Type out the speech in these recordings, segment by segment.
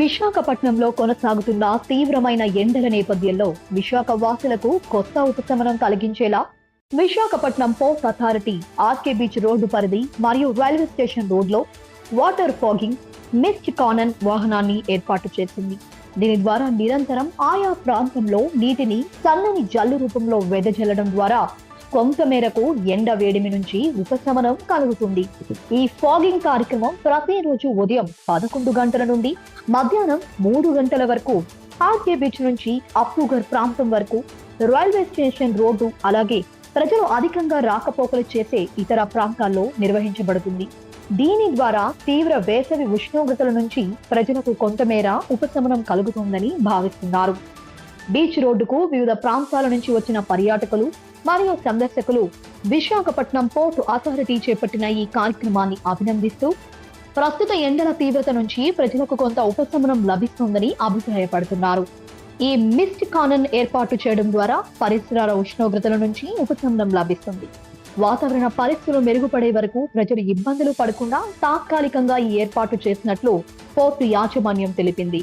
విశాఖపట్నంలో కొనసాగుతున్న తీవ్రమైన ఎండల నేపథ్యంలో విశాఖ వాసులకు కొత్త ఉపశమనం కలిగించేలా Visakhapatnam port authority RK beach road పరిధి మరియు రైల్వే స్టేషన్ రోడ్లో వాటర్ ఫాగింగ్ మిస్ట్ కానన్ వాహనాన్ని ఏర్పాటు చేసింది. దీని ద్వారా నిరంతరం ఆయా ప్రాంతంలో నీటిని చల్లని జల్లు రూపంలో వెదజల్లడం ద్వారా కొంత మేరకు ఎండ వేడిమి నుంచి ఉపశమనం కలుగుతుంది. ఈ ఫాగింగ్ కార్యక్రమం ప్రతిరోజు ఉదయం 11 గంటల నుండి మధ్యాహ్నం 3 గంటల వరకు ఆర్కే బీచ్ నుంచి అప్పుగర్ ప్రాంతం వరకు రైల్వే స్టేషన్ రోడ్డు అలాగే ప్రజలు అధికంగా రాకపోకలు చేసే ఇతర ప్రాంతాల్లో నిర్వహించబడుతుంది. దీని ద్వారా తీవ్ర వేసవి ఉష్ణోగ్రతల నుంచి ప్రజలకు కొంతమేర ఉపశమనం కలుగుతుందని భావిస్తున్నారు. బీచ్ రోడ్డుకు వివిధ ప్రాంతాల నుంచి వచ్చిన పర్యాటకులు మరియు సందర్శకులు విశాఖపట్నం పోర్టు అథారిటీ చేపట్టిన ఈ కార్యక్రమాన్ని అభినందిస్తూ ప్రస్తుత ఎండల తీవ్రత నుంచి ప్రజలకు కొంత ఉపశమనం లభిస్తుందని అభిప్రాయపడుతున్నారు. ఈ మిస్ట్ కానన్ ఏర్పాటు చేయడం ద్వారా పరిసరాల ఉష్ణోగ్రతల నుంచి ఉపశమనం లభిస్తుంది. వాతావరణ పరిస్థితులు మెరుగుపడే వరకు ప్రజలు ఇబ్బందులు పడకుండా తాత్కాలికంగా ఈ ఏర్పాటు చేసినట్లు పోర్టు యాజమాన్యం తెలిపింది.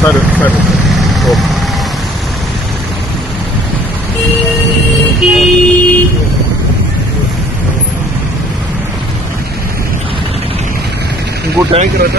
సరే ఇంకో ట్యాంక్ రట